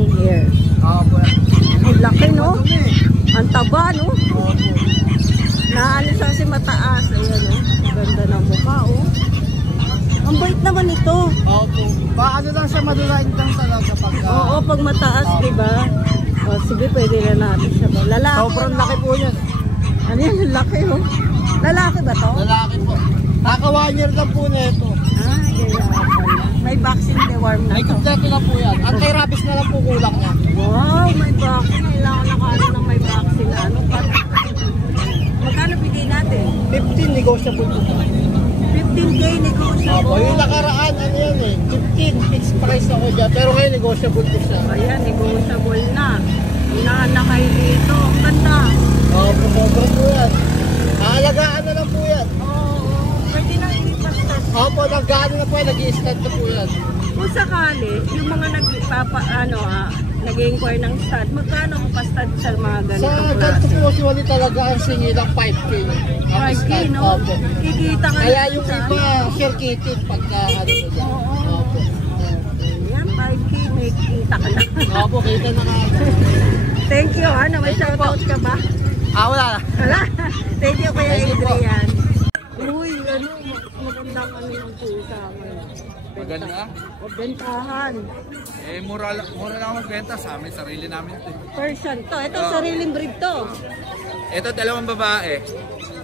long hair. Opo. Ang laki, no? Ang taba, no? Naano siya kasi mataas. Ayan, no? Ganda ng mukha, oh. Ang bait naman ito. Opo. Baka ano lang siya, madulain lang talaga pag... Oo, pag mataas, diba? O, sige, pwede na natin siya. Lalaki. Sobrang laki po yan. Ano yan? Ang laki, oh. Lalaki ba to? Lalaki po. Naka 1 year lang po na ito. Ah, kaya pala. May vaccine deworm na May to. kompleto na po yan. Anti-rabies na lang po kulang niya. Wow, may vaccine. Kailangan nakaano ng may vaccine. Ano pa? Magkano bigay natin? 15 negotiable po. 15K Opo, negotiable. yung nakaraan, ano yan eh, 15 fixed price ako dyan. Pero ngayon negotiable po siya. Ayan, negotiable na. Unahan na kayo dito. Ang ganda. Opo, sobrang po yan. Aalagaan na lang po yan. Oo, pwede nang ipastas. Opo, nag-ano na po yan, nag-i-stand na po yan. Kung sakali, yung mga nag-inquire ng stud, magkano ang pastad sa mga Sa ganitong ganito klase? po, usually talaga ang singilang 5K. 5K, no? Opo. Kikita ka Kaya na yung sa- iba, share kitted pagka ano mo dyan. Oo. Opo. Yan, 5K, may kita ka na. Opo, kita na nga. Thank you, ha? May Thank you po. shoutout ka ba? Wala na. Wala. Thank you, Kuya Thank you po. Adrian. Uy, ano, magandang ano yung pusa ngayon. Maganda? O, bentahan. Mura lang ako magbenta sa amin, sarili namin ito. Person to. Ito, sariling breed to. Ito, dalawang babae,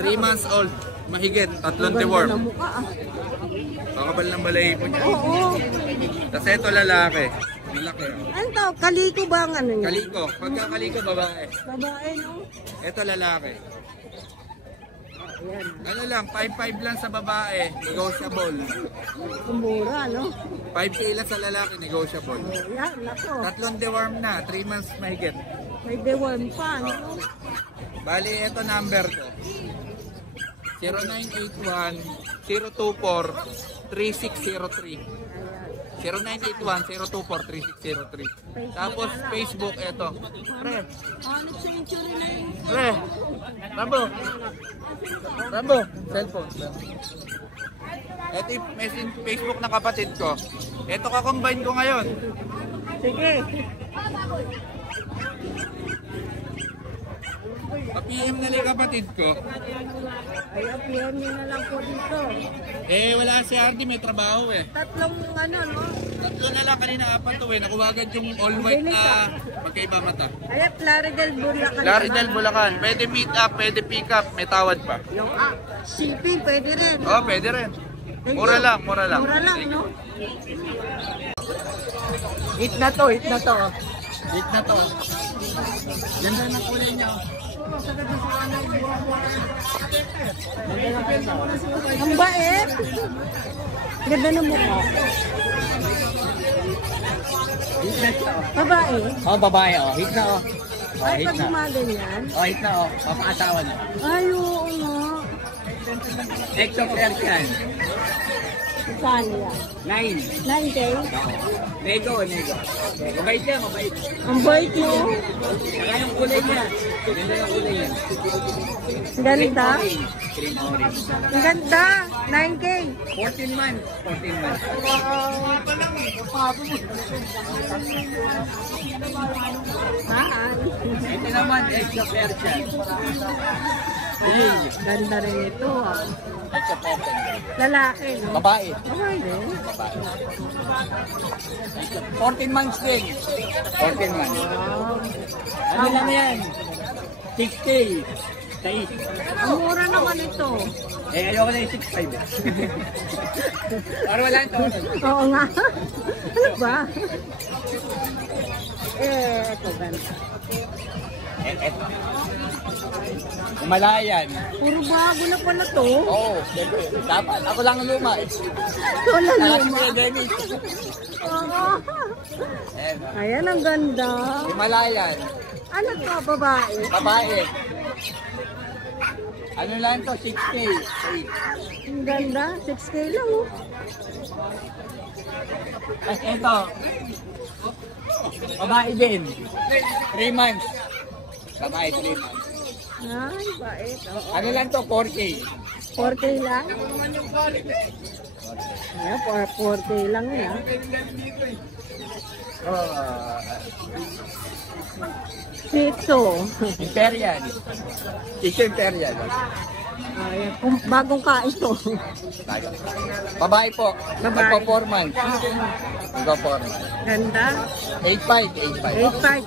3 months old, mahigit, tatlong Ganda deworm. ng mukha, ah. Kakabal ng balahibo niya. Oo. Tapos ito lalaki, bilaki. Ano to? Kaliko ba ang ano niya? Kaliko, pagka kaliko babae. Babae, no? Ito lalaki. Ayan. Ano lang, 5'5 lang sa babae, negotiable. Kumura, no? 5K lang sa lalaki, negotiable. Ayan, nako. Tatlong deworm na, 3 months mahigit. May deworm pa, no? Bali, ito number ko. 0981-024-3603. 0981-024-3603. Tapos Facebook, ito. Pre, Ano century na yun? pre, Rambo. Rambo, cellphone. Ito yung Facebook na kapatid ko. Ito ka-combine ko ngayon. Sige. Pa-PM na lang yung kapatid ko. Ay, PM nyo na lang po dito. Wala si Ardy, may trabaho eh. Tatlong ano, no? Tatlo na lang, kanina apat to eh. Nakuha agad yung all white na magkaiba mata. Ay, Plaridel Bulacan. Laridel, Bulacan. Pwede meet up, pwede pick up, may tawad pa. Yung shipping, pwede rin. Oh, pwede rin. Mura lang, mura lang. Mura lang, no? Hit na to, hit na to. Hit na to. Ganda ng kulay niya. Ang bait. Ganda ng mukha. Babae. Oh, babae oh. Hit na oh. Oh, Ay, hit pag na. gumaganyan. Oh, hit na oh. Papaasawa na. Ay, oo nga. Exo pairs yan. Saan yan? 9. 9K? Nego, nego. Mabait yan, mabait. Ang bait mo. Saka yung kulay niya. Ganda yung kulay niya. Ang ganda. Green orange. Ang ganda. 9K. 14 months. 14 months. Ito naman, exo pairs yan. Hey, Ganda rin ito. Ah. exo pairs yan. Lalaki, no? Babae. Okay din. 14 months din. 14 months. Ano lang yan? 6K. Sais. Ang mura naman ito. Ayoko na yung 6'5". Para wala ito. Oo nga. Ano ba? Ito ganda. Eto. Himalayan. Puro bago na pala to. Oo, siyempre. Dapat. Ako lang ang luma. Wala Naka si luma. Kuya Dennis. Oo. Ayan. Ayan, ang ganda. Himalayan. Ano to, babae? Babae. Ano lang to? 6K. Sais. Ang ganda. 6K lang, oh. At ito. Babae din. 3 months. Babae 3 months. Ay, bait. Oo. Ano lang to? 4K. 4K lang? Ayan, 4K lang yan. Shih Imperial. Chico Imperial. Ayan, bagong kain to. Babae po. Babae. Magpo 4 months. Magpo 4 months. Ganda. 8.5.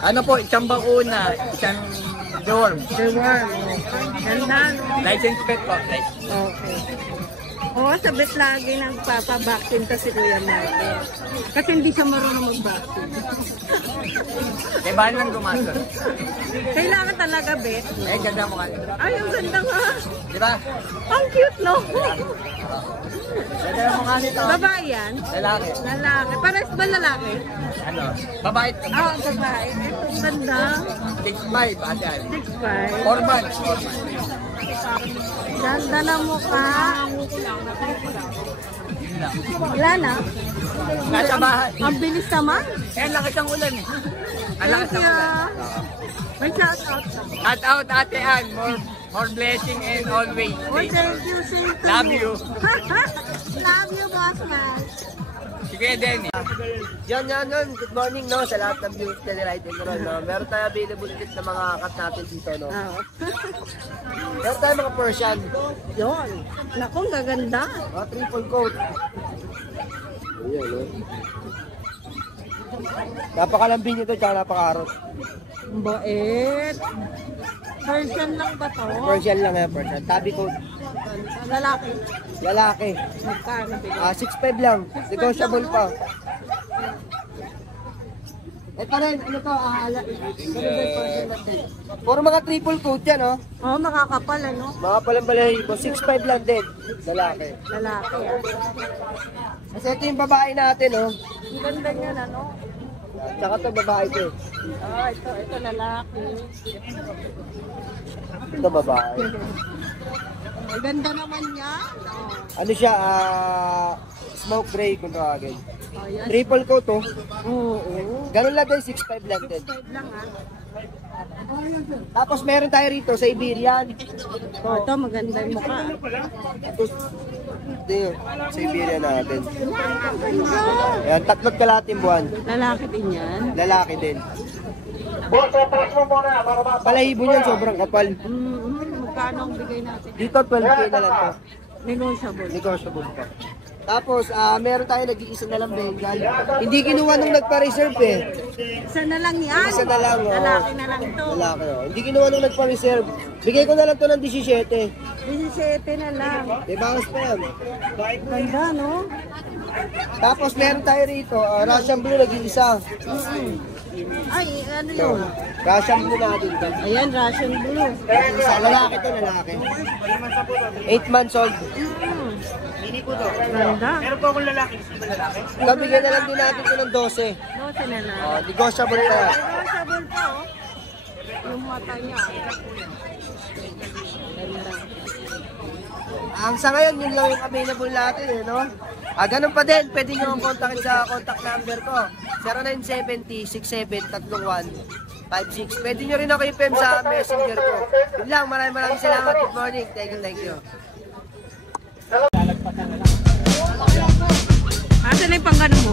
Ano po, isang bakuna, isang dorm. The worm. Ganda, no? License pet po. Okay. Oo, sabit lagi nagpapabaksin to si Kuya Martin. Kasi hindi siya marunong mag-vaccine. Eh, bahan lang gumastos. Kailangan talaga, Bet. Eh, ganda mo kanina. Ay, ang ganda nga. Di ba? Ang cute, no? Ganda mo kanina. Babae yan? Lalaki. Lalaki. Pares ba lalaki? Ano? Babae. Ah, babae. Ito, ang ganda. 6'5", ate. 6'5". 4 months. 4 months. Ganda na mukha. Wala na. Nasa bahay. Ang bilis naman. Eh, ang lakas ng ulan eh. Ang lakas Thank ng you. ulan. May shout out. Shout out, Ate Ann. More blessing and always. Oh, thank you, same to Love you. Love you, boss man. Sige, Denny. Yan. Good morning, no? Sa lahat ng viewers na nila ito, no? Meron tayo available ulit ng mga cut natin dito, no? Oh. Meron tayo mga Persian. Yun. Naku, ang gaganda. Triple coat. Ayan, no? Napakalambing nito, tsaka napakarot. Ang bait. Persian lang ba to? Persian lang yan, Persian. Tabi coat. Lalaki. Lalaki. Magkano bigay? 6'5 lang. Negotiable pa. Ito rin, ano to? Puro mga triple coat yan, oh. Oh, makakapal, ano? Mga palambalahibo, 6'5 lang din. Lalaki. Lalaki, ah. Kasi ito yung babae natin, oh. Ang ganda niyan, ano? Tsaka ito babae ko. Ah, ito lalaki. Ito babae. Ang ganda naman niya. Oh. Ano siya, smoke gray kung tawagin. Oh, yan. Triple coat, oh. Oo. Ganun lang din, 6'5 lang din. 5 lang, ah. Tapos meron tayo rito sa Iberian. Oh, ito maganda yung mukha. Ito, Siberian natin. Ayan, 3 kalating buwan. Lalaki din yan. Lalaki din. Balahibo niyan, sobrang kapal. Magkano ang bigay natin? Dito, 12K na lang to. Negotiable. Negotiable pa. Tapos, meron tayo nag-iisa na lang Bengal. Hindi kinuha nung nagpa-reserve eh. Isa na lang yan. Isa na lang, oh. Lalaki na lang ito. Lalaki, oh. Hindi kinuha nung nagpa-reserve. Bigay ko na lang to ng 17. 17 na lang. Di bawas pa yan. Ganda, no? Tapos, meron tayo rito, Russian Blue nag-iisa. Ay, ano yun? Russian Blue natin to. Ayan, Russian Blue. Isa, lalaki to, lalaki. 8 months old. Ganda. Ito, bigyan na lang din natin to ng 12. 12 na lang. Negotiable pa yan. Negotiable pa, oh. Yung mata niya. Ganda. Ang sa ngayon, yun lang yung available natin, eh, no? Ganun pa din, pwede nyo akong kontakin sa contact number ko. 0970-6731-56. Pwede nyo rin ako i-PM sa messenger ko. Yun lang, maraming salamat. Good morning. Thank you. Asan na yung panggano mo?